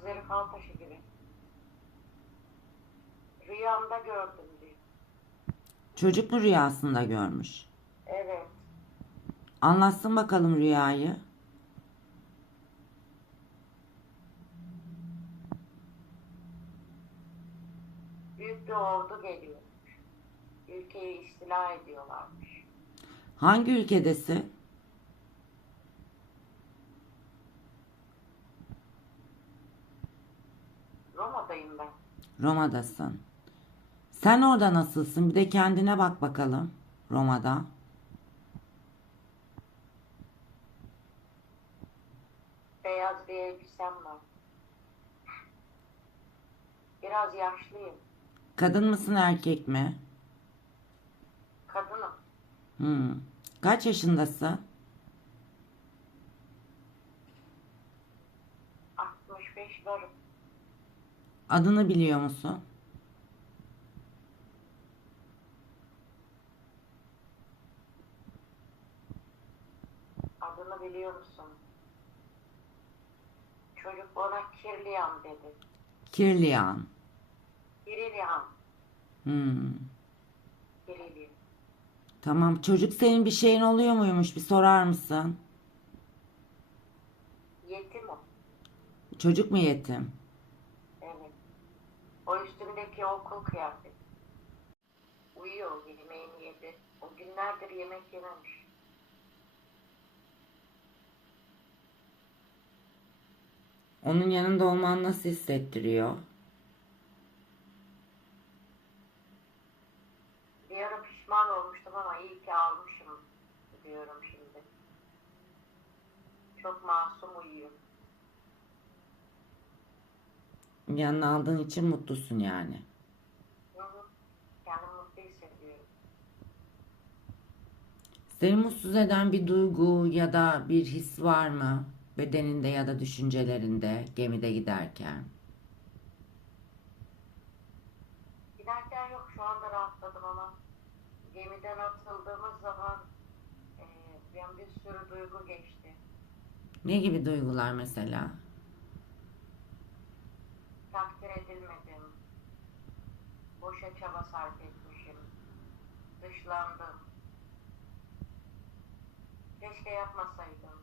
Gözleri fal taşı gibi. Rüyamda gördüm diyor. Çocuk mu rüyasında görmüş? Evet. Anlatsın bakalım rüyayı. Büyük bir ordu geliyormuş. Ülkeyi istila ediyorlarmış. Hangi ülkedesin? Roma'dayım ben. Roma'dasın. Sen orada nasılsın? Bir de kendine bak bakalım. Roma'da. Beyaz bir elbisem var. Biraz yaşlıyım. Kadın mısın erkek mi? Kadınım. Hmm. Kaç yaşındasın? 65 varım. Adını biliyor musun? Adını biliyor musun? Çocuk bana Kirliyan dedi. Kirliyan. Kirilyan. Hmm. Kirilyan. Tamam. Çocuk senin bir şeyin oluyor muymuş? Bir sorar mısın? Yetim o. Çocuk mu yetim? O üstündeki okul kıyafeti. Uyuyor, yemeğini yedi. O günlerdir yemek yememiş. Onun yanında olman nasıl hissettiriyor? Ara pişman olmuştum ama iyi ki almışım diyorum şimdi. Çok masum uyuyor. Yanına aldığın için mutlusun yani. Hı hı. Kendimi mutlu hissediyorum. Seni mutsuz eden bir duygu ya da bir his var mı? Bedeninde ya da düşüncelerinde gemide giderken. Giderken yok şu anda rahatladım ama gemiden atıldığımız zaman e, yani bir sürü duygu geçti. Ne gibi duygular mesela? Boşa çaba sarf etmişim. Dışlandım. Keşke yapmasaydım.